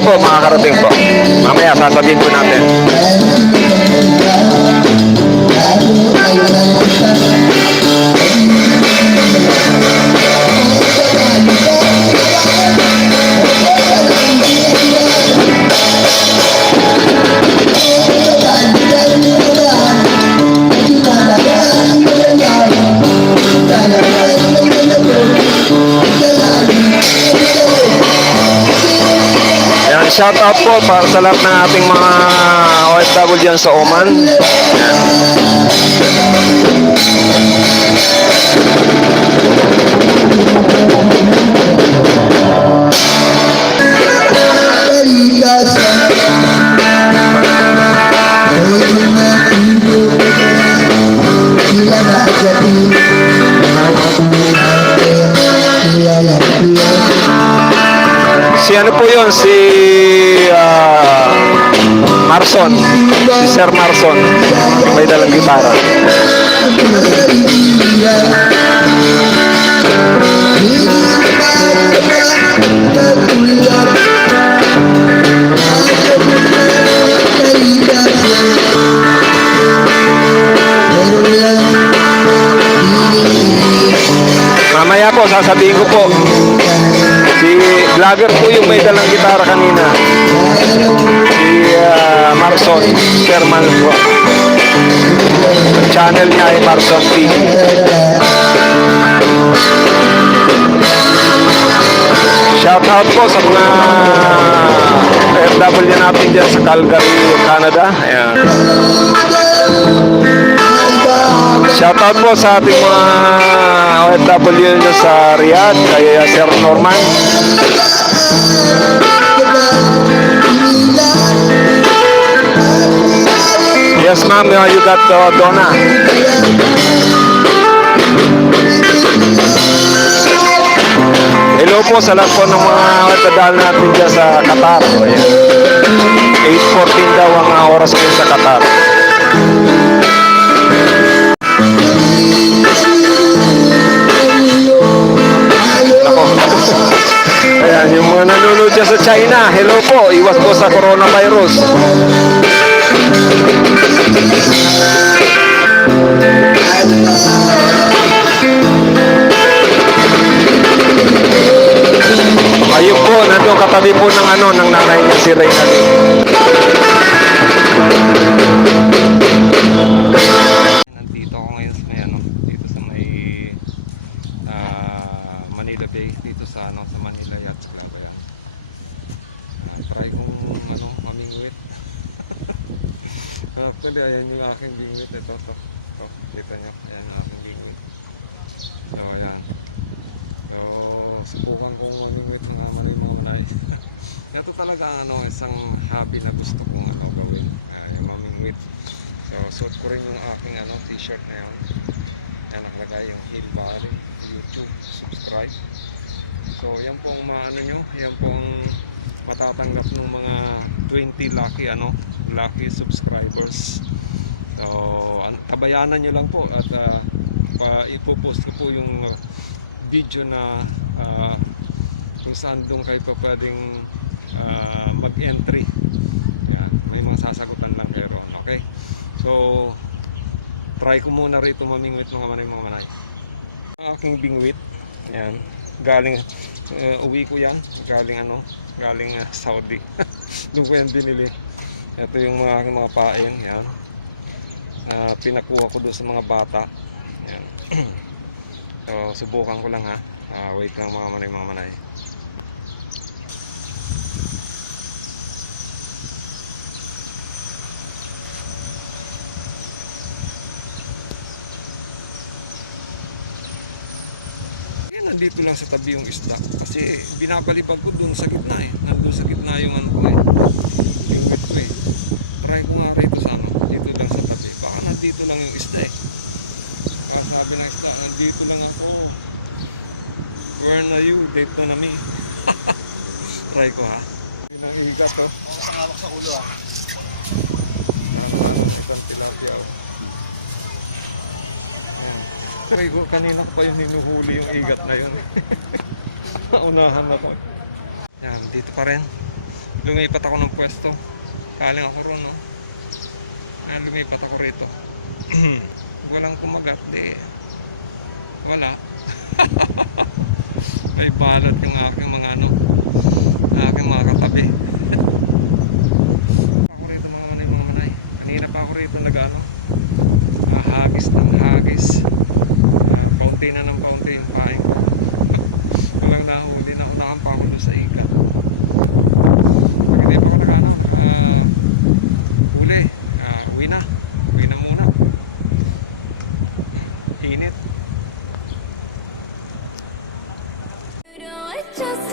makakarating po, makakarating po. Mamaya sasabihin po natin. Shout out po para sa lahat ng ating mga OFW dyan sa Oman. Si ano po yun, si Marson, si Sir Marson, may dalang gitara. Mamaya po, sasabihin ko po. Si vlogger po yung may dalang gitara kanina. Si Marson, Sherman po. Channel niya ay Marson TV. Shout out po sa mga FW natin dyan sa Calgary, Canada. Ayan. Shout out po sa ating mga OFW dyan sa Riyadh, kay Sir Norman. Yes ma'am, you got Donna. Hello po sa lahat po ng mga OFW natin dyan sa Qatar. 8:14 daw ang oras po sa Qatar. Ayan, yung mga nanonood dyan sa China, hello po, iwas po sa coronavirus. Ayun po, nandun katabi po ng ng nanay niya, si Reyna. Nandito ako ngayon sa dito sa may Manila Bay, dito sa sa Manila Yacht Club. Ayan. Try kong mamingwit. Actually, ayan yung aking bingwit. Ito, kita nyo. Ayan yung aking bingwit. So, ayan. So, subukan kong mamingwit mga manay. Ito talaga isang hobby na gusto kong gawin. Yung mamingwit. So, suot ko rin yung aking t-shirt na yan. Ayan, nakalagay yung Hill Valley YouTube, subscribe. So yan pong nyo, yan pong matatanggap ng mga 20 lucky subscribers. So tabayanan nyo lang po at ipopost ko po yung video na kung saan doon kayo pa pwedeng mag-entry. Yan, may mga sasagutan lang kayo ron, okay? So try ko muna rito mamingwit mga manay. Aking bingwit, yan, galing uwi ko yan, galing Saudi. Doon ko yan binili. Ito yung mga pain, yan, pinakuha ko doon sa mga bata, yan. So subukan ko lang, ha, wait lang mga manay. Nandito lang sa tabi yung isda kasi binapalipad ko doon sa gitna nandun sa gitna yung bingwit ko try ko nga rito sa dito lang sa tabi, baka nandito lang yung isda kaya sabi ng isda, nandito lang ako, where na you, date na me. Try ko, ha, pinangigat to sangawak sa ulo, itong tilapia. Try ko, kanina pa yung hinuhuli yung igat na yun. Naunahan na to. Yan, dito pa rin. lumipat ako ng pwesto. Kaling ako ron, no? Lumipat ako rito. Walang kumagat, di. Wala. May balot yung aking mga ano, aking mga katabi. Ako rito mga manay. Kanina pa ako rito nag-ano, hagis ng hagis. Paunti na ng paunti yung paing ko. Walang nahuli na unahan pa ako doon sa ikat. Pag hindi pa ako nag-ano, huli, uwi na. Uwi na muna. Init. Just